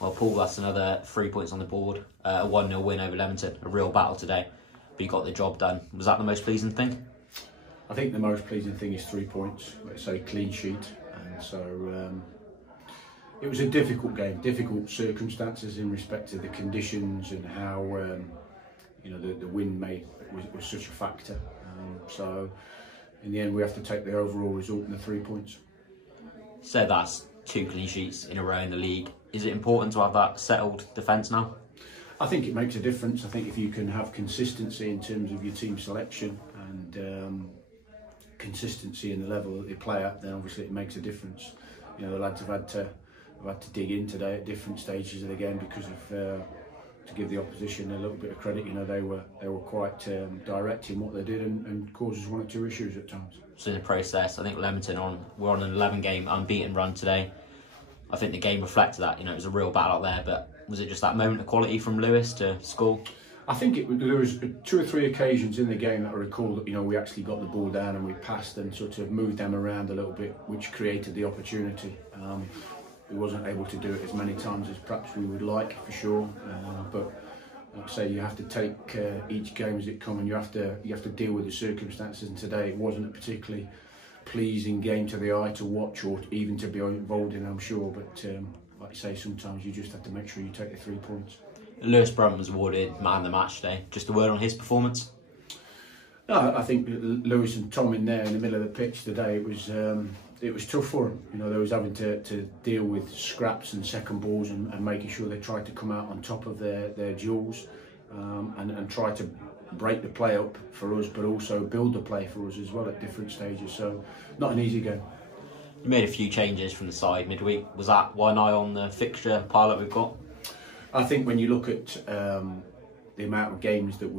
Well, Paul, that's another 3 points on the board. A 1-0 win over Leamington. A real battle today, but you got the job done. Was that the most pleasing thing? I think the most pleasing thing is 3 points. Let's say clean sheet, and so it was a difficult game, difficult circumstances in respect to the conditions and how the wind was such a factor. So in the end, we have to take the overall result and the 3 points. So that's 2 clean sheets in a row in the league. Is it important to have that settled defence now? I think it makes a difference. I think if you can have consistency in terms of your team selection and consistency in the level that they play at, then obviously it makes a difference. You know, the lads have had to dig in today at different stages of the game because of to give the opposition a little bit of credit. You know, they were quite direct in what they did and caused us 1 or 2 issues at times. So in the process, I think Leamington were on an 11-game unbeaten run today. I think the game reflected that. You know, it was a real battle out there, but was it just that moment of quality from Lewis to score? I think there was 2 or 3 occasions in the game that I recall that, you know, we actually got the ball down and we passed and sort of moved them around a little bit, which created the opportunity. We wasn't able to do it as many times as perhaps we would like, for sure. But like I say, you have to take each game as it comes, and you have to deal with the circumstances. And today it wasn't a particularly pleasing game to the eye to watch or even to be involved in, I'm sure. But like I say, sometimes you just have to make sure you take the 3 points. Lewis Brunt was awarded man of the match today. Just a word on his performance? No, I think Lewis and Tom in there in the middle of the pitch today, it was tough for them. You know, they was having to deal with scraps and second balls and making sure they tried to come out on top of their duels and try to break the play up for us, but also build the play for us as well at different stages. So not an easy game. You made a few changes from the side midweek. Was that one eye on the fixture pilot we've got? I think when you look at the amount of games that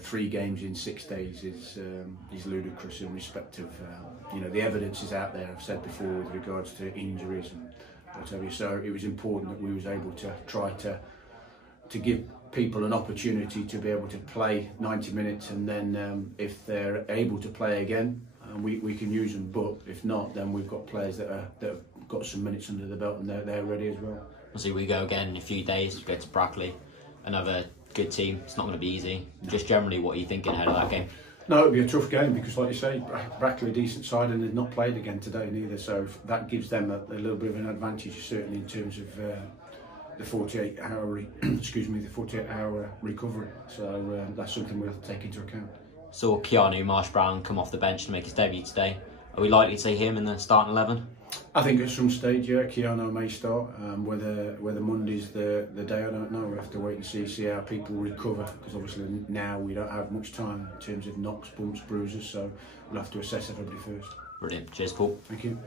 3 games in 6 days is ludicrous in respect of the evidence is out there. I've said before with regards to injuries and whatever. So it was important that we was able to try to give people an opportunity to be able to play 90 minutes, and then if they're able to play again, we can use them. But if not, then we've got players that have got some minutes under the belt and they're ready as well. Obviously, we go again in a few days. We go to Brackley, another good team. It's not going to be easy. Just generally, what are you thinking ahead of that game? No, it'll be a tough game because, like you say, Brackley a decent side and they've not played again today neither. So that gives them a little bit of an advantage, certainly in terms of the 48-hour recovery. So that's something we'll have to take into account. Saw Keanu Marsh-Brown come off the bench to make his debut today. Are we likely to see him in the starting 11? I think at some stage, yeah, Keanu may start. Whether Monday's the day, I don't know. We'll have to wait and see how people recover, because obviously now we don't have much time in terms of knocks, bumps, bruises. So we'll have to assess everybody first. Brilliant. Cheers, Paul. Thank you.